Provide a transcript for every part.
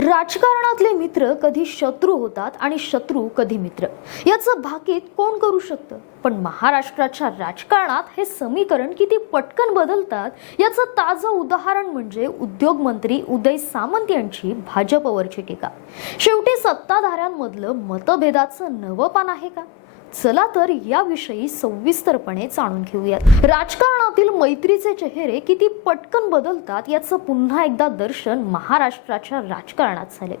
राजकारणातले मित्र कधी शत्रू होतात आणि शत्रू कधी मित्र. याचं भाकीत कोण करू शकतं? पण महाराष्ट्राच्या राजकारणात हे समीकरण किती पटकन बदलतात याचं ताजं उदाहरण म्हणजे उद्योग मंत्री उदय सामंत यांची भाजपवरची टीका. शेवटी सत्ताधाऱ्यांमधलं मतभेदाचं नवं पान आहे का? चला तर याविषयी सविस्तरपणे जाणून घेऊयात. राजकारणातील मैत्रीचे चेहरे किती पटकन बदलतात याचं पुन्हा एकदा दर्शन महाराष्ट्राच्या राजकारणात झाले.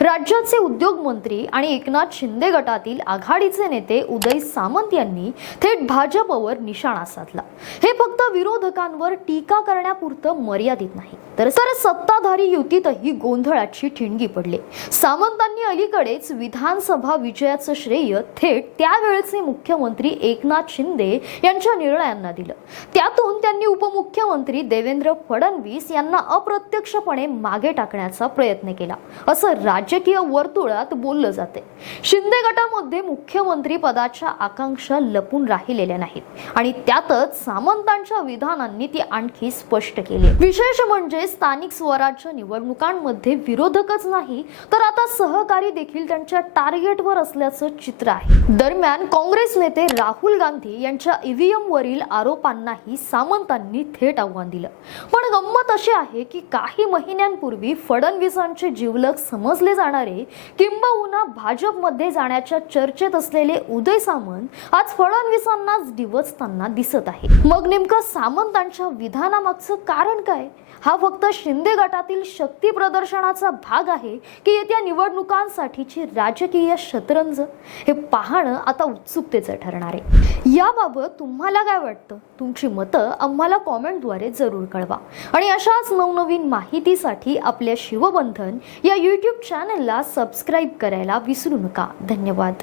राज्याचे उद्योग मंत्री आणि एकनाथ शिंदे गटातील आघाडीचे नेते उदय सामंत यांनी थेट भाजपवर निशाणा साधला. हे फक्त विरोधकांवर टीका करण्यापुरतं मर्यादित नाही. तर सर सत्ताधारी युतीतही गोंधळाची ठिणगी पडली. सामंतांनी अलीकडेच विधानसभा विजयाचं श्रेय थेट त्यावेळेचे मुख्यमंत्री एकनाथ शिंदे यांच्या निर्णयांना दिलं. त्यातून त्यांनी उपमुख्यमंत्री देवेंद्र फडणवीस यांना अप्रत्यक्षपणे मागे टाकण्याचा प्रयत्न केला. असं राजकीय वर्तुळात बोललं जाते शिंदे गटामध्ये मुख्यमंत्री पदाच्या आकांक्षा लपून राहिलेल्या नाहीत आणि त्यातच सामंतांच्या विधानांनी ती आणखी स्पष्ट केली. विशेष म्हणजे स्थानिक स्वराज्य निवडणुकांमध्ये विरोधकच नाही तर आता सहकारी देखील त्यांच्या टार्गेटवर असल्याचं चित्र आहे. दरम्यान काँग्रेस नेते राहुल गांधी यांच्या ईव्हीएम वरील आरोपांनाही सामंतांनी थेट आव्हान दिलं. पण गंमत अशी आहे की काही महिन्यांपूर्वी फडणवीसांचे जिवलग समजले जाणारे किंबहुना भाजपमध्ये जाण्याच्या चर्चेत असलेले उदय सामंत आज फडणवीसांनाच डिवचताना दिसत आहे. मग नेमकं सामंतांच्या विधानामागचं कारण काय? हा फक्त शिंदे गटातील शक्ती प्रदर्शनाचा भाग आहे की येत्या निवडणुकांसाठीची राजकीय शतरंज? हे पाहणं आता उत्सुकतेचं ठरणार आहे. याबाबत तुम्हाला काय वाटतं? तुमची मतं आम्हाला कॉमेंटद्वारे जरूर कळवा. आणि अशाच नवनवीन माहितीसाठी आपल्या शिवबंधन या यूट्यूब चॅनलला सबस्क्राईब करायला विसरू नका. धन्यवाद.